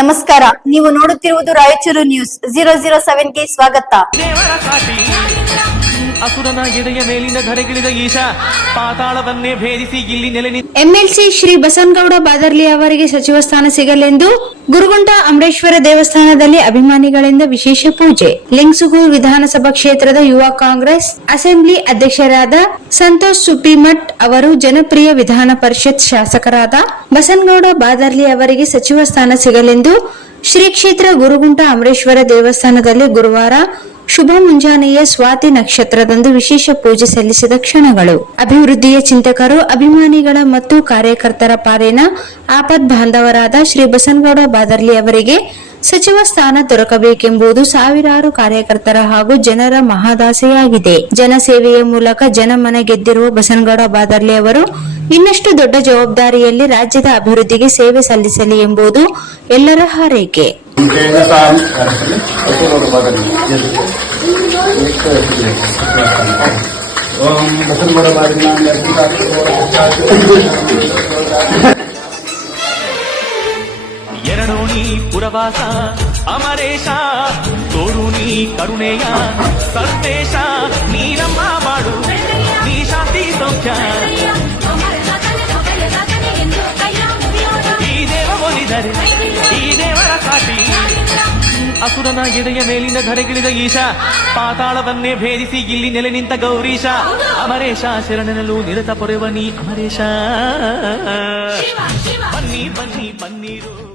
ನಮಸ್ಕಾರ, ನೀವು ನೋಡುತ್ತಿರುವುದು ರಾಯಚೂರು ನ್ಯೂಸ್ 007ಗೆ ಸ್ವಾಗತ. ಅಸುರನ ಎಡೆಯ ಮೇಲಿನ ಧರೆಗಿಳಿದ ಈಶ ಪಾತಾಳವನ್ನೇ ಭೇದಿಸಿ ಇಲ್ಲಿ ನೆಲೆ ಎಂಎಲ್ಸಿ ಶ್ರೀ ಬಸನಗೌಡ ಬಾದರ್ಲಿ ಅವರಿಗೆ ಸಚಿವ ಸ್ಥಾನ ಸಿಗಲೆಂದು ಗುರುಗುಂಟ ಅಮರೇಶ್ವರ ದೇವಸ್ಥಾನದಲ್ಲಿ ಅಭಿಮಾನಿಗಳಿಂದ ವಿಶೇಷ ಪೂಜೆ. ಲಿಂಗಸೂಗೂರು ವಿಧಾನಸಭಾ ಕ್ಷೇತ್ರದ ಯುವ ಕಾಂಗ್ರೆಸ್ ಅಸೆಂಬ್ಲಿ ಅಧ್ಯಕ್ಷರಾದ ಸಂತೋಷ್ ಸುಪ್ರೀಮಠ್ ಅವರು ಜನಪ್ರಿಯ ವಿಧಾನ ಪರಿಷತ್ ಶಾಸಕರಾದ ಬಸನಗೌಡ ಬಾದರ್ಲಿ ಅವರಿಗೆ ಸಚಿವ ಸ್ಥಾನ ಸಿಗಲೆಂದು ಶ್ರೀ ಕ್ಷೇತ್ರ ಗುರುಗುಂಟ ಅಮರೇಶ್ವರ ದೇವಸ್ಥಾನದಲ್ಲಿ ಗುರುವಾರ ಶುಭ ಮುಂಜಾನೆಯ ಸ್ವಾತಿ ನಕ್ಷತ್ರದಂದು ವಿಶೇಷ ಪೂಜೆ ಸಲ್ಲಿಸಿದ ಕ್ಷಣಗಳು. ಅಭಿವೃದ್ಧಿಯ ಚಿಂತಕರು, ಅಭಿಮಾನಿಗಳ ಮತ್ತು ಕಾರ್ಯಕರ್ತರ ಪಾಲಿನ ಆಪದ್ ಬಾಂಧವರಾದ ಶ್ರೀ ಬಸನಗೌಡ ಬಾದರ್ಲಿ ಅವರಿಗೆ ಸಚಿವ ಸ್ಥಾನ ದೊರಕಬೇಕೆಂಬುದು ಸಾವಿರಾರು ಕಾರ್ಯಕರ್ತರ ಹಾಗೂ ಜನರ ಮಹದಾಸೆಯಾಗಿದೆ. ಜನಸೇವೆಯ ಮೂಲಕ ಜನಮನ ಗೆದ್ದಿರುವ ಬಸನಗೌಡ ಬಾದರ್ಲಿ ಅವರು ಇನ್ನಷ್ಟು ದೊಡ್ಡ ಜವಾಬ್ದಾರಿಯಲ್ಲಿ ರಾಜ್ಯದ ಅಭಿವೃದ್ಧಿಗೆ ಸೇವೆ ಸಲ್ಲಿಸಲಿ ಎಂಬುದು ಎಲ್ಲರ ಹಾರೈಕೆ. ಎರಡೋಣಿ ಪುರವಾಸ ಅಮರೇಶ ತೋರುಣಿ ಕರುಣೆಯ ಸಂದೇಶ ನೀನಮ್ಮ ಮಾಡು ನೀ ಶಾಂತಿ ಸೌಖ್ಯ ಈ ದೇವ ಒಲಿದರೆ ಈ ದೇವರ ಸಾಟಿ ಅಸುರನ ಎಡೆಯ ಮೇಲಿನ ಧರೆಗಿಳಿದ ಈಶ ಪಾತಾಳವನ್ನೇ ಭೇದಿಸಿ ಇಲ್ಲಿ ನೆಲೆ ನಿಂತ ಗೌರೀಶ ಅಮರೇಶ ಶರಣನಲು ನಿರತ ಪೊರೆವ ನೀ ಅಮರೇಶ ಬನ್ನಿ ಬನ್ನಿ ಬನ್ನಿರು